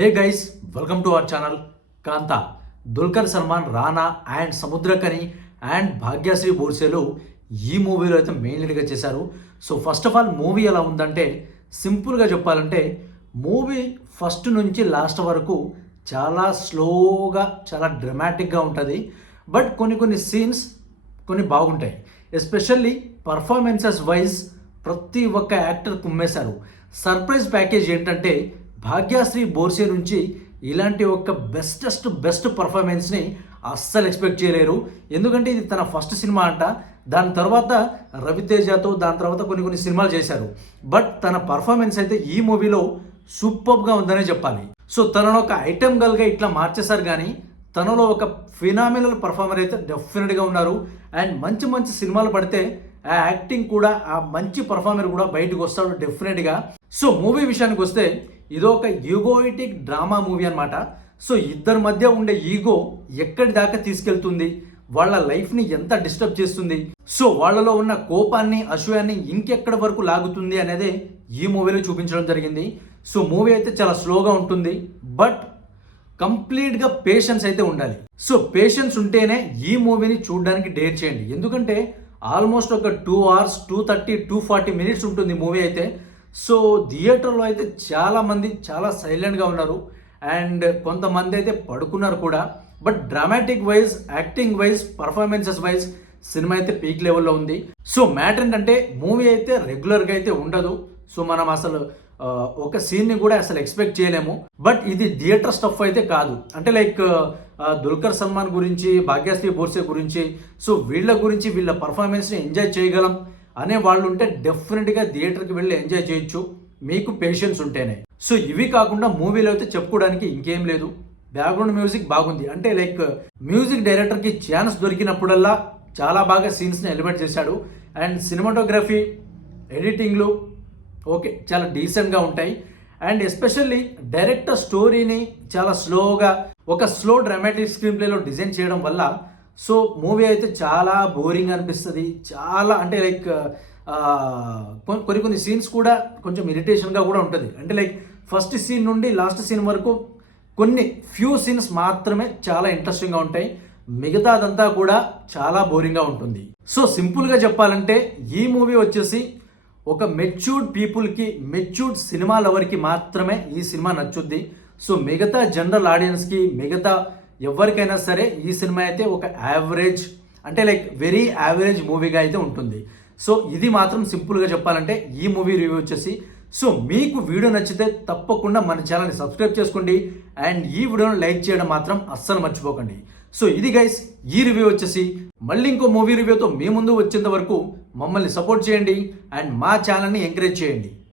Hey guys, welcome to our channel Kaantha. Dulquer Salmaan, Rana and Samuthirakani and Bhagyashri బోర్సేలు ఈ మూవీలో అయితే మెయిన్ లీడ్గా చేశారు. So first of all movie ఎలా ఉందంటే, సింపుల్గా చెప్పాలంటే మూవీ ఫస్ట్ నుంచి లాస్ట్ వరకు చాలా స్లోగా, చాలా డ్రమాటిక్గా ఉంటుంది. బట్ కొన్ని సీన్స్ కొన్ని బాగుంటాయి. ఎస్పెషల్లీ పర్ఫార్మెన్సెస్ వైజ్ ప్రతి ఒక్క యాక్టర్ కుమ్మేశారు. సర్ప్రైజ్ ప్యాకేజ్ ఏంటంటే, భాగ్యశ్రీ బోర్సే నుంచి ఇలాంటి ఒక బెస్ట్ పర్ఫార్మెన్స్ని అస్సలు ఎక్స్పెక్ట్ చేయలేరు. ఎందుకంటే ఇది తన ఫస్ట్ సినిమా అంట. దాని తర్వాత రవితేజతో దాని తర్వాత కొన్ని సినిమాలు చేశారు. బట్ తన పర్ఫార్మెన్స్ అయితే ఈ మూవీలో సూపర్గా ఉందనే చెప్పాలి. సో తనను ఒక ఐటెం గర్ల్గా ఇట్లా మార్చేశారు, కానీ తనలో ఒక ఫినామినల్ పర్ఫార్మర్ అయితే డెఫినెట్గా ఉన్నారు. అండ్ మంచి సినిమాలు పడితే ఆ యాక్టింగ్ కూడా, ఆ మంచి పర్ఫార్మర్ కూడా బయటకు వస్తాడు డెఫినెట్గా. సో మూవీ విషయానికి వస్తే ఇదొక ఈగోయిటిక్ డ్రామా మూవీ అనమాట. సో ఇద్దరి మధ్య ఉండే ఈగో ఎక్కడి దాకా తీసుకెళ్తుంది, వాళ్ళ లైఫ్ని ఎంత డిస్టర్బ్ చేస్తుంది, సో వాళ్ళలో ఉన్న కోపాన్ని, అసూయాన్ని ఇంకెక్కడి వరకు లాగుతుంది అనేది ఈ మూవీలో చూపించడం జరిగింది. సో మూవీ అయితే చాలా స్లోగా ఉంటుంది, బట్ కంప్లీట్గా పేషెన్స్ అయితే ఉండాలి. సో పేషెన్స్ ఉంటేనే ఈ మూవీని చూడడానికి డేర్ చేయండి. ఎందుకంటే ఆల్మోస్ట్ ఒక 2 hours 230 240 minutes ఉంటుంది మూవీ అయితే. సో థియేటర్లో అయితే చాలామంది చాలా సైలెంట్గా ఉన్నారు అండ్ కొంతమంది అయితే పడుకున్నారు కూడా. But dramatic wise, acting wise, performances wise cinema అయితే పీక్ లెవెల్లో ఉంది. సో మ్యాటర్ ఏంటంటే మూవీ అయితే రెగ్యులర్గా అయితే ఉండదు. సో మనం అసలు ఒక సీన్ని కూడా అసలు ఎక్స్పెక్ట్ చేయలేము. బట్ ఇది థియేటర్ స్టఫ్ అయితే కాదు. అంటే లైక్ దుల్కర్ సల్మాన్ గురించి, భాగ్యశ్రీ బోర్సే గురించి, సో వీళ్ళ గురించి, వీళ్ళ పర్ఫార్మెన్స్ని ఎంజాయ్ చేయగలం అనే వాళ్ళు ఉంటే డెఫినెట్గా థియేటర్కి వెళ్ళి ఎంజాయ్ చేయొచ్చు, మీకు పేషెన్స్ ఉంటేనే. సో ఇవి కాకుండా మూవీలో అయితే చెప్పుకోవడానికి ఇంకేం లేదు. బ్యాక్గ్రౌండ్ మ్యూజిక్ బాగుంది. అంటే లైక్ మ్యూజిక్ డైరెక్టర్కి ఛాన్స్ దొరికినప్పుడల్లా చాలా బాగా సీన్స్ని ఎలివేట్ చేశాడు. అండ్ సినిమాటోగ్రఫీ, ఎడిటింగ్లు ఓకే, చాలా డీసెంట్గా ఉంటాయి. అండ్ ఎస్పెషల్లీ డైరెక్టర్ స్టోరీని చాలా స్లోగా, ఒక స్లో డ్రామాటిక్ స్క్రీన్ ప్లేలో డిజైన్ చేయడం వల్ల సో మూవీ అయితే చాలా బోరింగ్ అనిపిస్తుంది. చాలా అంటే లైక్ కొన్ని సీన్స్ కూడా కొంచెం ఇరిటేషన్గా కూడా ఉంటుంది. అంటే లైక్ ఫస్ట్ సీన్ నుండి లాస్ట్ సీన్ వరకు కొన్ని ఫ్యూ సీన్స్ మాత్రమే చాలా ఇంట్రెస్టింగ్గా ఉంటాయి. మిగతాదంతా కూడా చాలా బోరింగ్గా ఉంటుంది. సో సింపుల్గా చెప్పాలంటే ఈ మూవీ వచ్చేసి ఒక మెచ్యూర్డ్ పీపుల్కి, మెచ్యూర్డ్ సినిమా లవర్కి మాత్రమే ఈ సినిమా నచ్చుద్ది. సో మిగతా జనరల్ ఆడియన్స్కి, మిగతా ఎవరికైనా సరే ఈ సినిమా అయితే ఒక యావరేజ్, అంటే లైక్ వెరీ యావరేజ్ మూవీగా అయితే ఉంటుంది. సో ఇది మాత్రం సింపుల్గా చెప్పాలంటే ఈ మూవీ రివ్యూ వచ్చేసి. సో మీకు వీడియో నచ్చితే తప్పకుండా మన ఛానల్ని సబ్స్క్రైబ్ చేసుకోండి అండ్ ఈ వీడియోని లైక్ చేయడం మాత్రం అస్సలు మర్చిపోకండి. సో ఇది గైస్ ఈ రివ్యూ వచ్చేసి. మళ్ళీ ఇంకో మూవీ రివ్యూతో మీ ముందు వచ్చేంత వరకు మమ్మల్ని సపోర్ట్ చేయండి అండ్ మా ఛానల్ని ఎంకరేజ్ చేయండి.